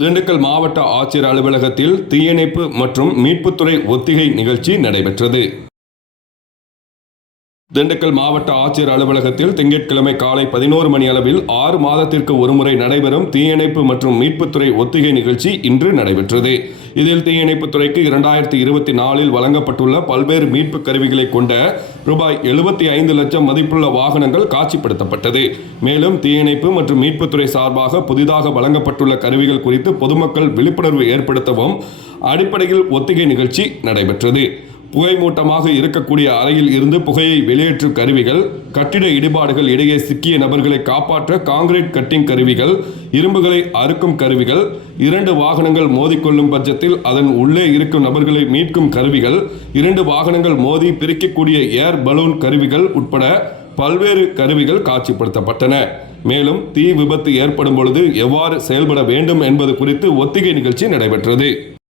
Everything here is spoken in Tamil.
திண்டுக்கல் மாவட்ட ஆட்சியர் அலுவலகத்தில் தீயணைப்பு மற்றும் மீட்புத்துறை ஒத்திகை நிகழ்ச்சி நடைபெற்றது. திண்டுக்கல் மாவட்ட ஆட்சியர் அலுவலகத்தில் திங்கட்கிழமை காலை பதினோரு மணி அளவில் ஆறு மாதத்திற்கு ஒருமுறை நடைபெறும் தீயணைப்பு மற்றும் மீட்புத்துறை ஒத்திகை நிகழ்ச்சி இன்று நடைபெற்றது. இதில் தீயணைப்புத்துறைக்கு இரண்டாயிரத்தி இருபத்தி நாலில் வழங்கப்பட்டுள்ள பல்வேறு மீட்பு கருவிகளை கொண்ட ரூபாய் எழுபத்தி ஐந்து லட்சம் மதிப்புள்ள வாகனங்கள் காட்சிப்படுத்தப்பட்டது. மேலும் தீயணைப்பு மற்றும் மீட்புத்துறை சார்பாக புதிதாக வழங்கப்பட்டுள்ள கருவிகள் குறித்து பொதுமக்கள் விழிப்புணர்வு ஏற்படுத்தவும் அடிப்படையில் ஒத்திகை நிகழ்ச்சி நடைபெற்றது. புகைமூட்டமாக இருக்கக்கூடிய அறையில் இருந்து புகையை வெளியேற்றும் கருவிகள் கட்டிட இடிபாடுகள் இடையே சிக்கிய நபர்களை காப்பாற்ற காங்கிரீட் கட்டிங் கருவிகள் இரும்புகளை அறுக்கும் கருவிகள் இரண்டு வாகனங்கள் மோதிக்கொள்ளும் பட்சத்தில் அதன் உள்ளே இருக்கும் நபர்களை மீட்கும் கருவிகள் இரண்டு வாகனங்கள் மோதி பிரிக்கக்கூடிய ஏர் பலூன் கருவிகள் உட்பட பல்வேறு கருவிகள் காட்சிப்படுத்தப்பட்டன. மேலும் தீ விபத்து ஏற்படும் பொழுது எவ்வாறு செயல்பட வேண்டும் என்பது குறித்து ஒத்திகை நிகழ்ச்சி நடைபெற்றது.